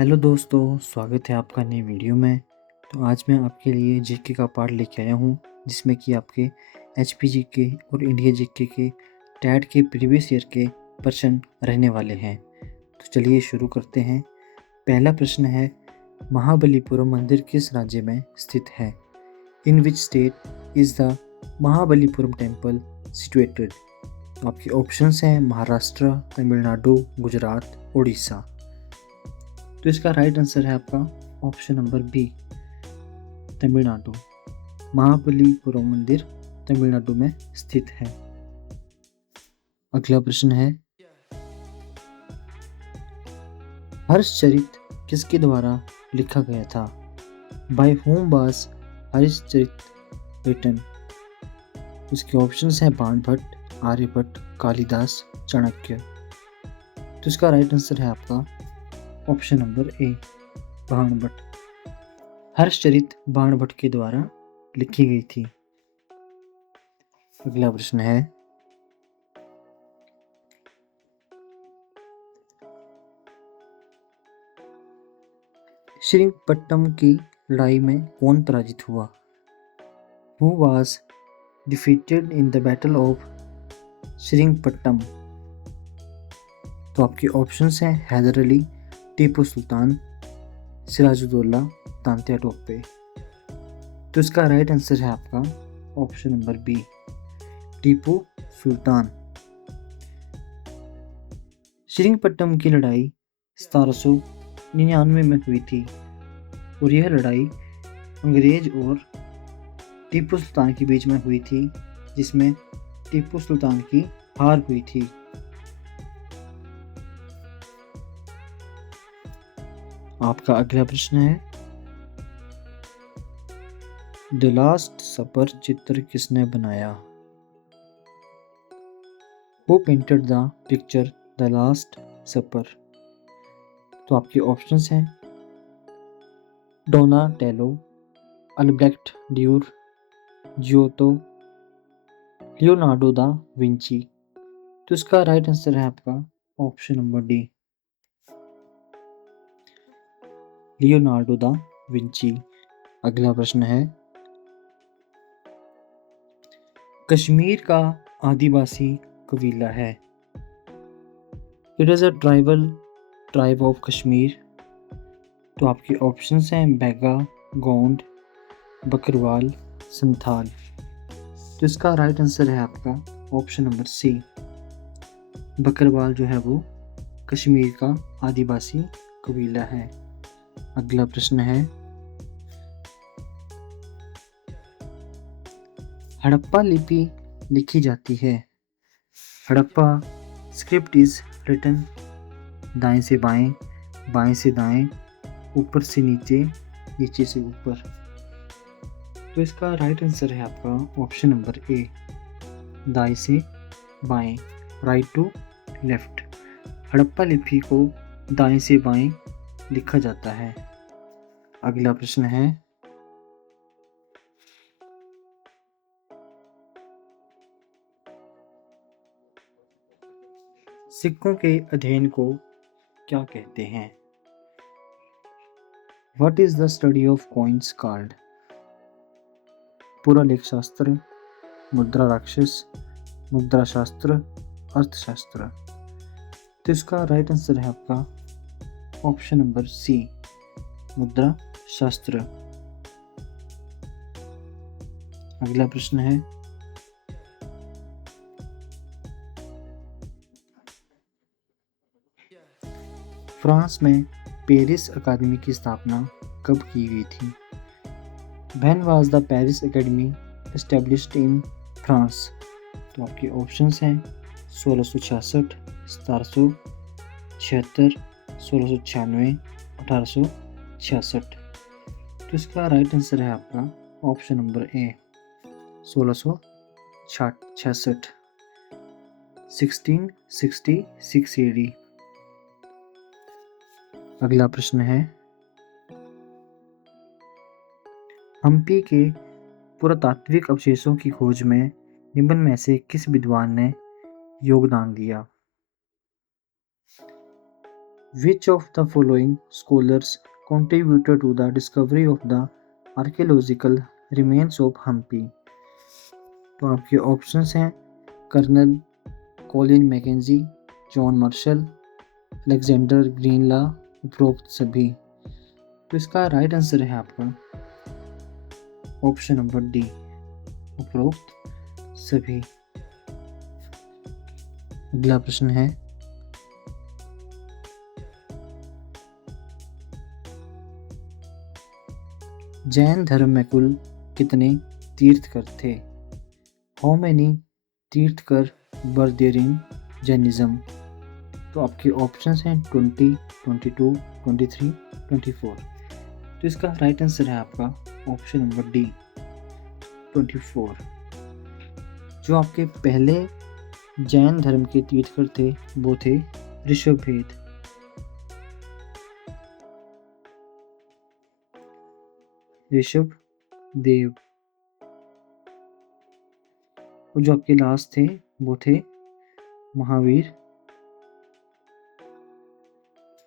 Hello दोस्तों, स्वागत है आपका नई वीडियो में। तो आज मैं आपके लिए जीके का पार्ट लेके आया हूँ, जिसमें कि आपके एचपी जीके और इंडिया जीके के टैट के प्रीवियस ईयर के प्रश्न रहने वाले हैं। तो चलिए शुरू करते हैं। पहला प्रश्न है, महाबलीपुरम मंदिर किस राज्य में स्थित है? In which state is the Mahabalipuram temple situated? तो आपके ऑप्शंस हैं महाराष्ट्र, तमिलनाडु, गुजरात, उड़ीसा। तो इसका राइट आंसर है आपका option number B, Tamil Nadu. Mahabalipuram मंदिर तमिलनाडु में स्थित है। अगला प्रश्न है, हर्षचरित किसके द्वारा लिखा गया था? By whom was Harshacharita written? इसके ऑप्शंस हैं बाणभट्ट, आर्यभट्ट, कालिदास, चाणक्य। तो इसका राइट आंसर है आपका ऑप्शन नंबर ए, बाणभट्ट। हर्षचरित बाणभट्ट के द्वारा लिखी गई थी। अगला प्रश्न है, श्रीरंगपट्टम की लड़ाई में कौन पराजित हुआ? Who was defeated in the battle of Srirangapattam? तो आपके ऑप्शंस हैं हैदर अली, टीपू सुल्तान, सिराजुद्दौला, तांत्या टोपे। तो इसका राइट आंसर है आपका option number B, Tipu Sultan. Srirangapattam की लड़ाई 1799 में हुई थी और यह लड़ाई अंग्रेज और टीपू सुल्तान के बीच में हुई थी, जिसमें टीपू सुल्तान की हार हुई थी। आपका अगला प्रश्न है, द लास्ट सपर चित्र किसने बनाया? Who painted the picture the last supper? तो आपके ऑप्शंस हैं Donatello, Albrecht Durer, Giotto, Leonardo da Vinci. तो इसका राइट आंसर है आपका option number D, Leonardo da Vinci. अगला प्रश्न है, कश्मीर का आदिवासी कबीला है? It is a tribe of Kashmir. तो आपके ऑप्शंस हैं बैगा, गोंड, बकरवाल, संथाल। तो इसका राइट आंसर है आपका ऑप्शन नंबर सी, बकरवाल जो है वो कश्मीर का आदिवासी कबीला है। अगला प्रश्न है, हड़प्पा लिपि लिखी जाती है? हड़प्पा स्क्रिप्ट इज रिटन दाएं से बाएं, बाएं से दाएं, ऊपर से नीचे, नीचे से ऊपर। तो इसका राइट आंसर है आपका ऑप्शन नंबर ए, दाएं से बाएं, राइट टू लेफ्ट। हड़प्पा लिपि को दाएं से बाएं लिखा जाता है। अगला प्रश्न है, सिक्कों के अध्ययन को क्या कहते हैं? What is the study of coins called? पुरालेख शास्त्र, मुद्रा राक्षस, मुद्रा शास्त्र, अर्थशास्त्र। तो इसका राइट आंसर है आपका ऑप्शन नंबर सी, मुद्रा शास्त्र। अगला प्रश्न है, फ्रांस में पेरिस अकादमी की स्थापना कब की गई थी? When was the Paris Academy established in France? तो आपके ऑप्शंस हैं 1666, 1776, 1696, 1866। तो इसका राइट आंसर है आपका ऑप्शन नंबर ए, 1666, 1666 AD। अगला प्रश्न है, हम्पी के पुरातात्विक अवशेषों की खोज में निम्न में से किस विद्वान ने योगदान दिया? Which of the following scholars contributed to the discovery of the archaeological remains of Hampi? तो आपके ऑप्शंस हैं Colonel Colin Mackenzie, John Marshall, Alexander Greenlaw, उपरोक्त सभी। तो इसका राइट आंसर है आपका ऑप्शन नंबर डी, उपरोक्त सभी। अगला प्रश्न है जैन धर्म में कुल कितने तीर्थकर थे? How many tirthankar were there in Jainism? तो आपके ऑप्शंस हैं 20, 22, 23, 24। तो इसका राइट आंसर है आपका ऑप्शन नंबर डी, 24। जो आपके पहले जैन धर्म के तीर्थकर थे वो थे ऋषभभेद। ऋषभ देव। और जो आपके लास्ट थे वो थे महावीर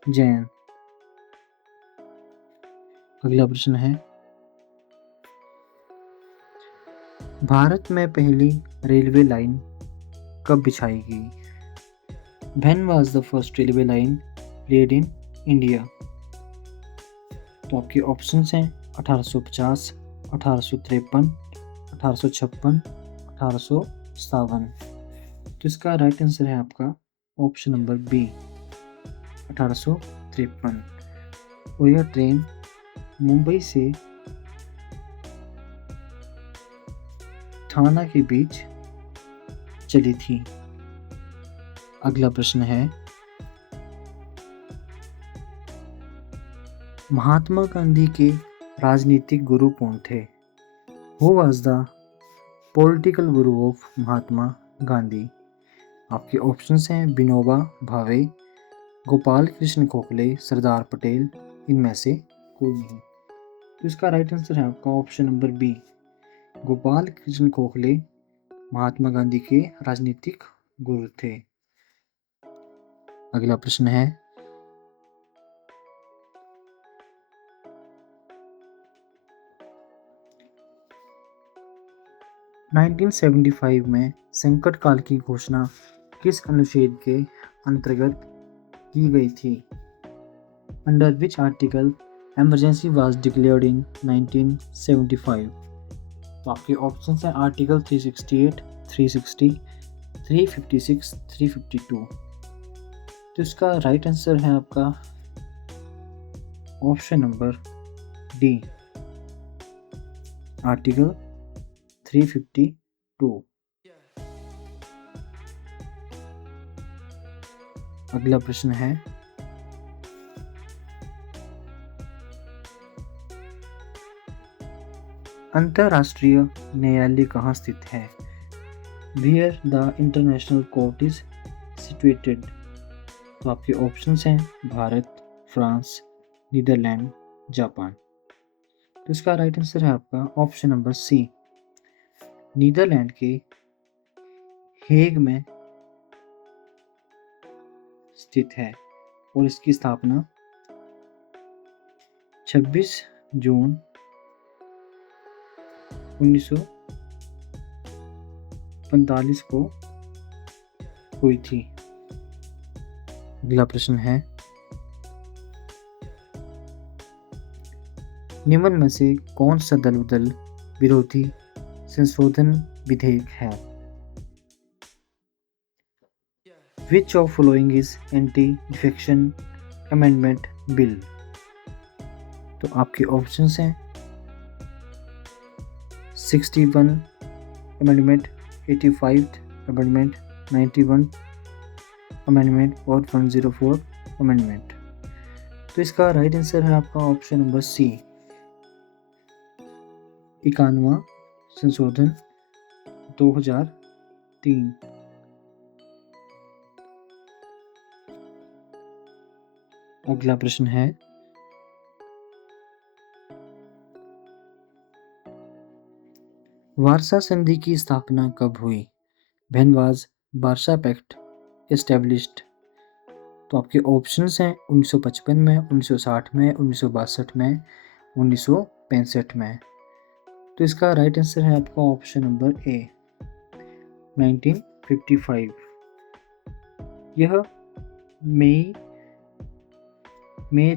जैन। अगला प्रश्न है भारत में पहली रेलवे लाइन कब बिछाई गई? When was the first railway line laid in India? तो आपके ऑप्शंस हैं 1850, 1853, 1856, 1857। तो इसका राइट आंसर है आपका ऑप्शन नंबर बी, 1853। और यह ट्रेन मुंबई से थाना के बीच चली थी। अगला प्रश्न है महात्मा गांधी के राजनीतिक गुरु कौन थे? Who was the political guru of Mahatma Gandhi? आपके ऑप्शंस हैं विनोबा भावे, गोपाल कृष्ण गोखले, सरदार पटेल, इनमें से कोई नहीं। तो इसका राइट आंसर है आपका option number B, Gopal Krishna Gokhale Mahatma Gandhi के राजनीतिक गुरु थे। अगला प्रश्न है (1975) में संकट काल की घोषणा किस अनुच्छेद के अंतर्गत की गई थी? Under which article emergency was declared इन 1975? तो आपके ऑप्शन हैं आर्टिकल 368, 360, 356, 352। तो इसका राइट आंसर है आपका ऑप्शन नंबर डी, आर्टिकल 352। अगला प्रश्न है अंतरराष्ट्रीय न्यायालय कहाँ स्थित है? Where the international court is situated? तो आपके ऑप्शंस हैं भारत, फ्रांस, नीदरलैंड, जापान। तो इसका राइट आंसर है आपका ऑप्शन नंबर सी, नीदरलैंड के हेग में स्थित है और इसकी स्थापना 26 जून 1945 को हुई थी। अगला प्रश्न है निम्न में से कौन सा दल बदल विरोधी संशोधन विधेयक है? Which of following is anti-defection amendment bill? तो आपके ऑप्शंस हैं 61 अमेंडमेंट, 85 अमेंडमेंट, 91 अमेंडमेंट और 104 अमेंडमेंट। तो इसका राइट आंसर है आपका ऑप्शन नंबर सी, 91वां संशोधन 2003। अगला प्रश्न है वारसा संधि की स्थापना कब हुई? When was Warsaw Pact established? तो तो आपके ऑप्शंस हैं 1955 में, 1960 में, 1962 में, 1965 में। तो इसका राइट आंसर है आपका ऑप्शन नंबर ए 1955। यह मई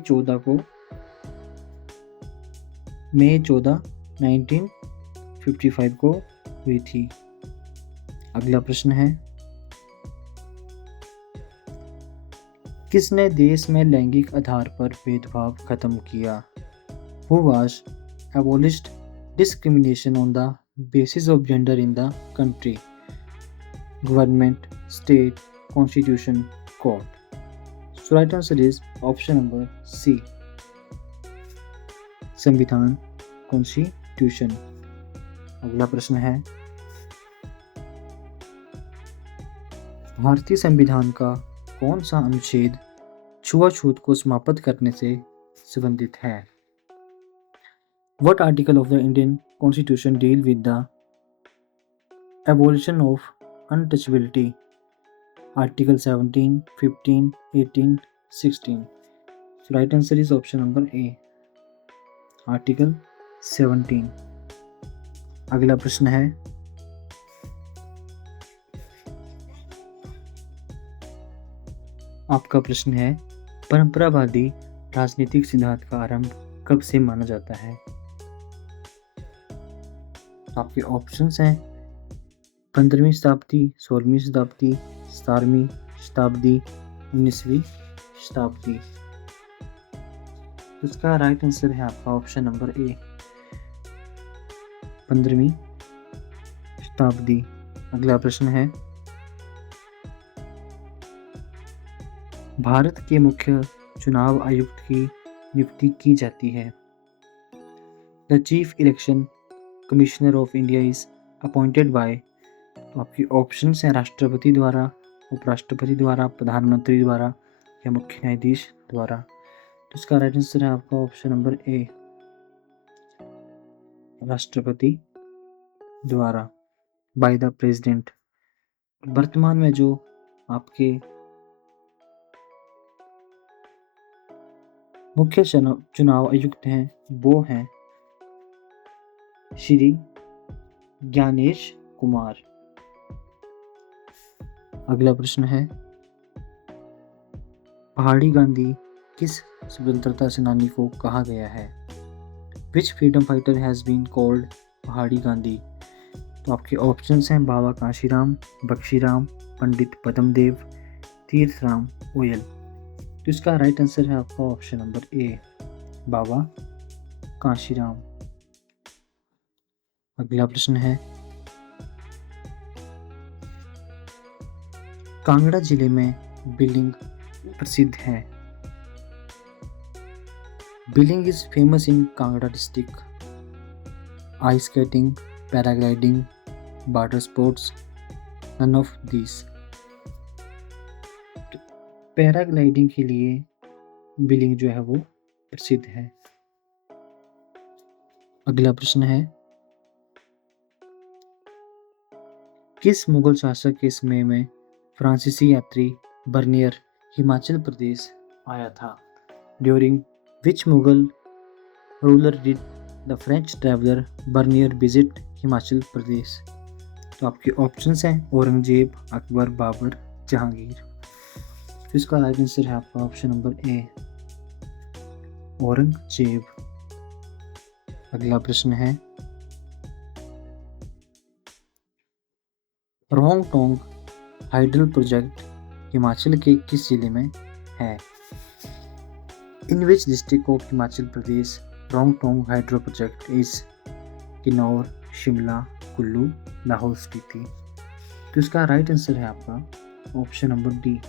14 1955 को हुई थी। अगला प्रश्न है, किसने देश में लैंगिक आधार पर भेदभाव खत्म किया? Who was abolished discrimination on the basis of gender in the country? Government, state, constitution, court. So right answer is option number C. संविधान, कॉन्स्टिट्यूशन। अगला प्रश्न है, भारतीय संविधान का कौन सा अनुच्छेद छुआछूत को समाप्त करने से संबंधित है? What article of the Indian Constitution deal with the abolition of untouchability? Article 17, 15, 18, 16. So right answer is option number A. Article 17. अगला प्रश्न है, आपका प्रश्न है, परंपरावादी राजनीतिक सिद्धांत का आरंभ कब से माना जाता है? आपके ऑप्शंस हैं 15वीं शताब्दी, 16वीं शताब्दी, 17वीं शताब्दी, 19वीं शताब्दी। इसका राइट आंसर है आपका ऑप्शन नंबर ए 15वीं शताब्दी। अगला प्रश्न है, भारत के मुख्य चुनाव आयुक्त की नियुक्ति की जाती है? The chief election commissioner of India is appointed by. तो आपकी ऑप्शंस हैं राष्ट्रपति द्वारा, उपराष्ट्रपति द्वारा, प्रधानमंत्री द्वारा या मुख्य न्यायाधीश द्वारा। तो इसका राइट आंसर है आपका ऑप्शन नंबर ए राष्ट्रपति द्वारा, बाय द प्रेसिडेंट। वर्तमान में जो आपके मुख्य चुनाव आयुक्त हैं वो हैं श्री ज्ञानेश कुमार। अगला प्रश्न है, पहाड़ी गांधी किस स्वतंत्रता सेनानी को कहा गया है? Which freedom fighter has been called Pahari Gandhi? तो आपके ऑप्शंस हैं बाबा काशीराम, बख्शीराम, पंडित पद्मदेव, तीर्थराम ओयल। तो इसका राइट आंसर है आपका option number A Baba Kashiram. अगला प्रश्न है, कांगड़ा जिले में बिलिंग प्रसिद्ध है। Billing is famous in Kangra district. Ice skating, paragliding, water sports, none of this. Paragliding के लिए बिलिंग जो है वो प्रसिद्ध है। अगला प्रश्न है, किस मुगल शासक के समय में फ्रांसीसी यात्री बर्नियर हिमाचल प्रदेश आया था? During which Mughal ruler did the French traveller Bernier visit Himachal Pradesh? तो आपके ऑप्शंस हैं औरंगजेब, अकबर, बाबर, जहांगीर। तो इसका राइट आंसर है आपका ऑप्शन नंबर ए औरंगजेब। अगला प्रश्न है, रोंग टोंग हाइडल प्रोजेक्ट हिमाचल के किस जिले में है? In which district of Himachal Pradesh Rong Tong hydro project is? Kinnaur, Shimla, Kullu, Lahaul Spiti. तो इसका राइट आंसर है आपका option number D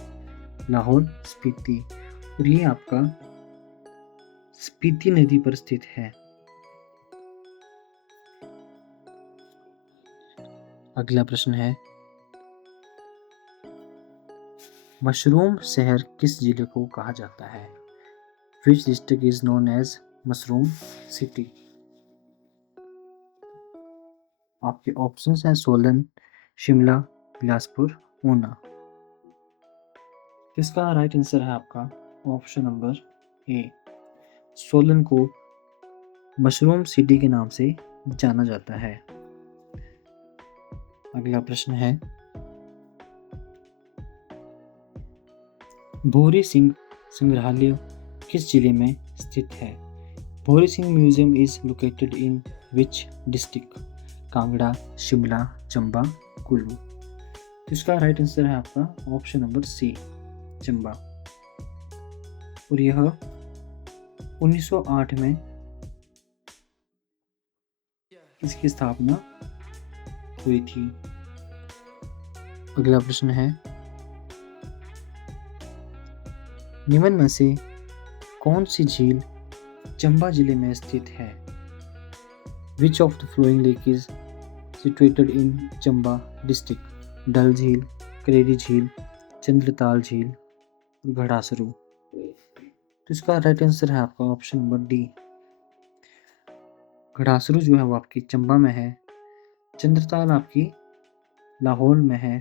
Lahaul Spiti, और ये आपका स्पीति नदी पर स्थित है। अगला प्रश्न है, मशरूम शहर किस जिले को कहा जाता है? Which district is known as mushroom city? आपके ऑप्शंस हैं सोलन, शिमला, बिलासपुर, ऊना। तो इसका राइट आंसर है आपका ऑप्शन नंबर ए। सोलन को मशरूम सिटी के नाम से जाना जाता है। अगला प्रश्न है, भूरी सिंह संग्रहालय किस जिले में स्थित है? Bhuri Singh museum is located in which district? Kangra, Shimla, Chamba, Kullu. तो इसका राइट आंसर है आपका ऑप्शन नंबर सी, चंबा। और यह 1908 में इसकी स्थापना हुई थी। अगला प्रश्न है, निम्न में से कौन सी झील चंबा जिले में स्थित है? Which of the following lake is situated in Chamba district? Dal झील, करेरी झील, चंद्रताल झील, घड़ासरू। तो इसका राइट आंसर है आपका ऑप्शन नंबर डी। घड़ासरू जो है वो आपकी चंबा में है, चंद्रताल आपकी लाहौल में है,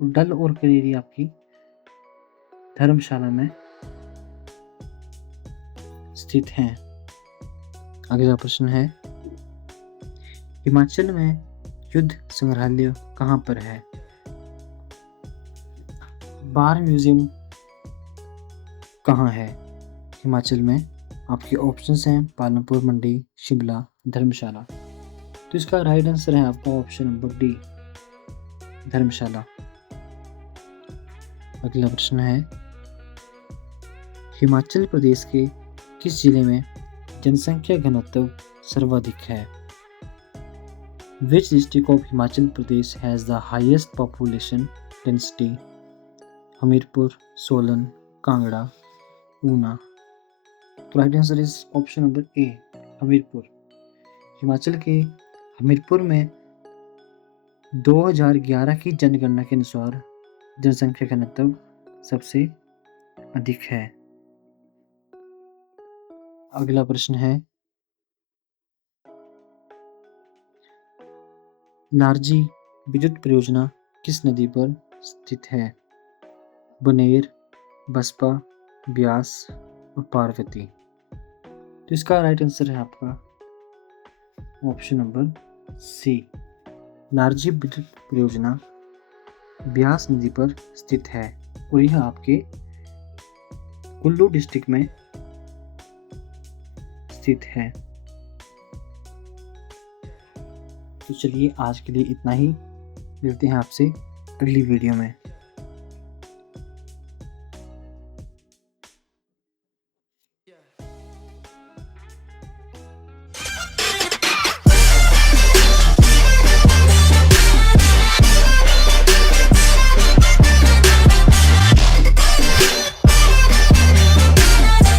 डल और करेरी आपकी धर्मशाला में स्थित हैं। अगला प्रश्न है, हिमाचल में युद्ध संग्रहालय कहाँ पर है? बार म्यूजियम कहाँ है हिमाचल में? आपके ऑप्शंस हैं पालमपुर, मंडी, शिमला, धर्मशाला। तो इसका राइट आंसर है आपका ऑप्शन नंबर डी, धर्मशाला। अगला प्रश्न है, हिमाचल प्रदेश के किस जिले में जनसंख्या घनत्व सर्वाधिक है? Which district of Himachal Pradesh has the highest population density? Hamirpur, Solan, Kangra, Una. तो right answer is option number ए, हमीरपुर। हिमाचल के हमीरपुर में 2011 की जनगणना के अनुसार जनसंख्या घनत्व सबसे अधिक है। अगला प्रश्न है, नारजी विद्युत परियोजना किस नदी पर स्थित है? बनेर, बसपा, ब्यास और पार्वती। तो इसका राइट आंसर है आपका ऑप्शन नंबर सी, नारजी विद्युत परियोजना ब्यास नदी पर स्थित है और यह आपके कुल्लू डिस्ट्रिक्ट में स्थित है। तो चलिए आज के लिए इतना ही, मिलते हैं आपसे अगली वीडियो में।